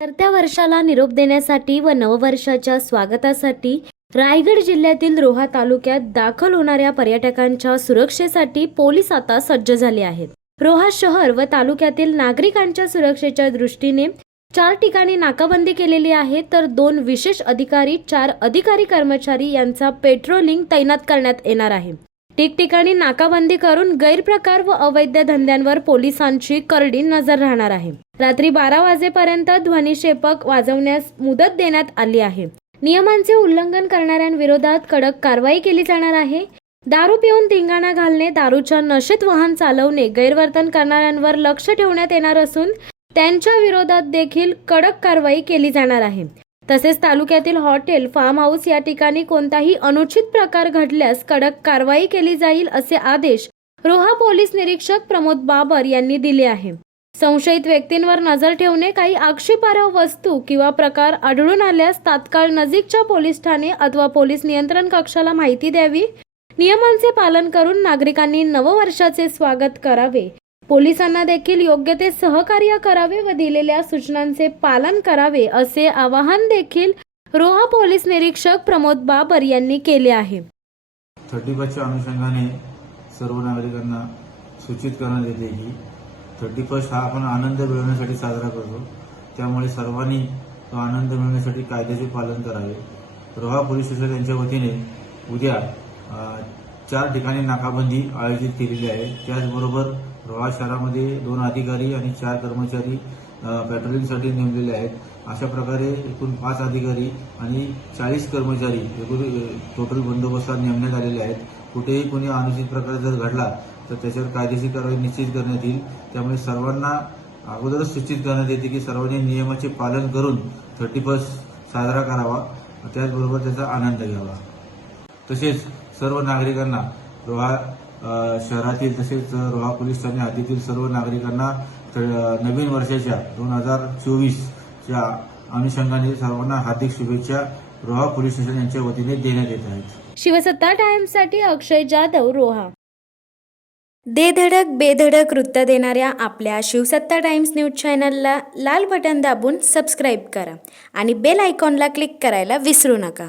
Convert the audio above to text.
तरत्या वर्षाला निरोप देण्यासाठी व नववर्षाच्या स्वागतासाठी रायगड जिल्ह्यातील रोहा तालुक्यात दाखल होणाऱ्या पर्यटकांच्या सुरक्षेसाठी पोलीस आता सज्ज झाले आहेत। रोहा शहर व तालुक्यातील नागरिकांच्या सुरक्षेच्या दृष्टीने 4 ठिकाणी नाकाबंदी केलेली आहे, तर 2 विशेष अधिकारी 4 अधिकारी कर्मचारी यांचा पेट्रोलिंग तैनात करण्यात येणार आहे। ठिकठिकाणी नाकाबंदी करून गैरप्रकार व अवैध धंद्यांवर पोलिसांची करडी नजर राहणार आहे। रात्री 12 वाजेपर्यंत ध्वनिक्षेपक वाजवण्यास मुदत देण्यात आली आहे। नियमांचे उल्लंघन करणाऱ्यांविरोधात कडक कारवाई केली जाणार आहे। दारू पिऊन धिंगाणा घालणे, दारूच्या नशेत वाहन चालवणे, गैरवर्तन करणाऱ्यांवर लक्ष ठेवण्यात येणार असून त्यांच्या विरोधात देखील कडक कारवाई केली जाणार आहे। तसेच तालुक्यातील हॉटेल, फार्म हाऊस या ठिकाणी कोणताही अनुचित प्रकार घडल्यास कडक कारवाई केली जाईल असे आदेश रोहा पोलीस निरीक्षक प्रमोद बाबर यांनी दिले आहे। संशयित व्यक्तींवर नजर ठेवणे, काही आक्षेपार्ह वस्तू किंवा प्रकार आढळून आल्यास तात्काळ नजीकच्या पोलीस ठाणे अथवा पोलीस नियंत्रण कक्षाला माहिती द्यावी। नियमांचे पालन करून नागरिकांनी नववर्षाचे स्वागत करावे। पोलिसांना देखील योग्य ते सहकार्य करावे व दिलेल्या सूचनांचे पालन करावे असे आवाहन देखील रोहा पोलीस निरीक्षक प्रमोद बाबर यांनी केले आहे। 31च्या अनुषंगाने सर्व नागरिकांना सूचित करण्यात येते की 31 हा आपण आनंद मिळवण्यासाठी साजरा करतो, त्यामुळे सर्वांनी तो आनंद मिळवण्यासाठी कायद्याचे पालन करावे। रोहा पोलीस स्टेशन यांच्या वतीने उद्या 4 ठिकाणी नाकाबंदी आयोजित केलेली आहे। त्याचबरोबर रोहा शहरामध्ये 2 अधिकारी आणि 4 कर्मचारी पेट्रोलिंगसाठी नेमलेले आहेत। अशा प्रकारे एकूण 5 अधिकारी आणि 40 कर्मचारी एकूण टोटल बंदोबस्तात नेमण्यात आलेले आहेत। कुठेही कोणी अनुचित प्रकार जर घडला तर त्याच्यावर कायदेशीर कारवाई निश्चित करण्यात येईल। त्यामुळे सर्वांना अगोदरच सूचित करण्यात येते की सर्वांनी नियमाचे पालन करून 31 साजरा करावा, त्याचबरोबर त्याचा आनंद घ्यावा। तसेच सर्व नागरिकांना रोहा शहरातील तसेच रोहा पोलीस ठाणे हद्दीतील सर्व नागरिकांना नवीन वर्षाच्या 2024च्या अनुषंगाने सर्वांना हार्दिक शुभेच्छा रोहा पोलीस स्टेशन यांच्या वतीने देण्यात येत आहेत। शिवसत्ता टाइम्ससाठी अक्षय जाधव, रोहा। दे धडक बेधडक वृत्त देणाऱ्या आपल्या शिवसत्ता टाइम्स न्यूज चॅनलला लाल बटन दाबून सबस्क्राईब करा आणि बेल आयकॉनला क्लिक करायला विसरू नका।